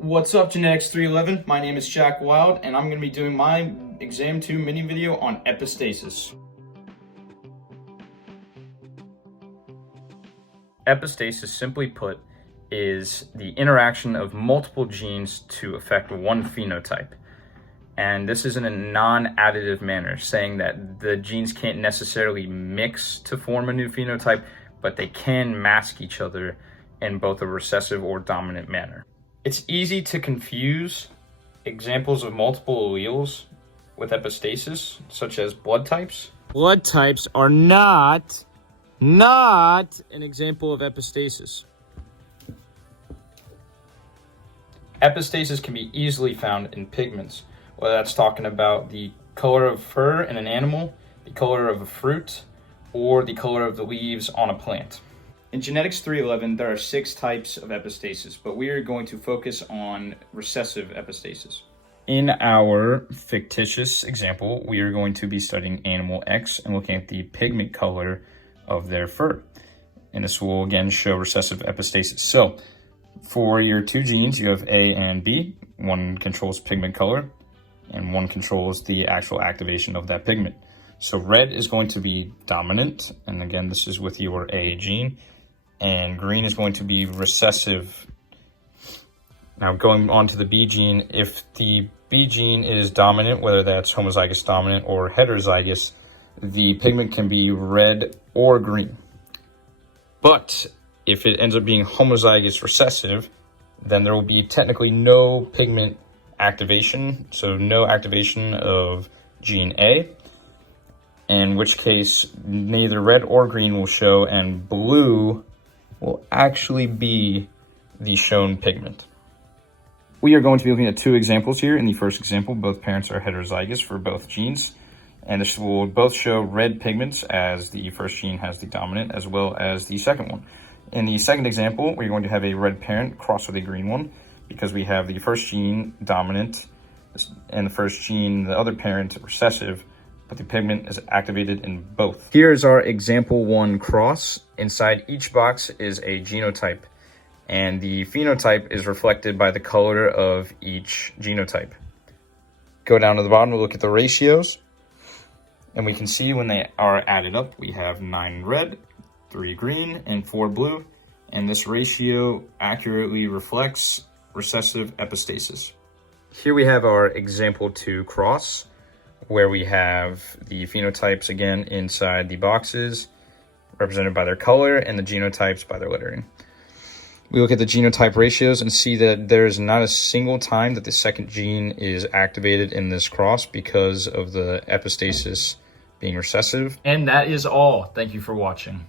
What's up, Genetics 311? My name is Jack Wild, and I'm going to be doing my Exam 2 mini video on epistasis. Epistasis, simply put, is the interaction of multiple genes to affect one phenotype. And this is in a non-additive manner, saying that the genes can't necessarily mix to form a new phenotype, but they can mask each other in both a recessive or dominant manner. It's easy to confuse examples of multiple alleles with epistasis, such as blood types. Blood types are not an example of epistasis. Epistasis can be easily found in pigments, whether that's talking about the color of fur in an animal, the color of a fruit, or the color of the leaves on a plant. In Genetics 311, there are 6 types of epistasis, but we are going to focus on recessive epistasis. In our fictitious example, we are going to be studying animal X and looking at the pigment color of their fur. And this will again show recessive epistasis. So for your 2 genes, you have A and B. One controls pigment color and one controls the actual activation of that pigment. So red is going to be dominant, and again, this is with your A gene. And green is going to be recessive. Now going on to the B gene, if the B gene is dominant, whether that's homozygous dominant or heterozygous, the pigment can be red or green. But if it ends up being homozygous recessive, then there will be technically no pigment activation, so no activation of gene A, in which case neither red or green will show, and blue will actually be the shown pigment. We are going to be looking at 2 examples here. In the first example, both parents are heterozygous for both genes, and this will both show red pigments as the first gene has the dominant as well as the second one. In the second example, we're going to have a red parent crossed with a green one because we have the first gene dominant and the first gene, the other parent, recessive, but the pigment is activated in both. Here's our example 1 cross. Inside each box is a genotype, and the phenotype is reflected by the color of each genotype. Go down to the bottom, we'll look at the ratios, and we can see when they are added up, we have 9 red, 3 green, and 4 blue, and this ratio accurately reflects recessive epistasis. Here we have our example 2 cross, where we have the phenotypes again inside the boxes represented by their color and the genotypes by their lettering. We look at the genotype ratios and see that there is not a single time that the second gene is activated in this cross because of the epistasis being recessive. And that is all. Thank you for watching.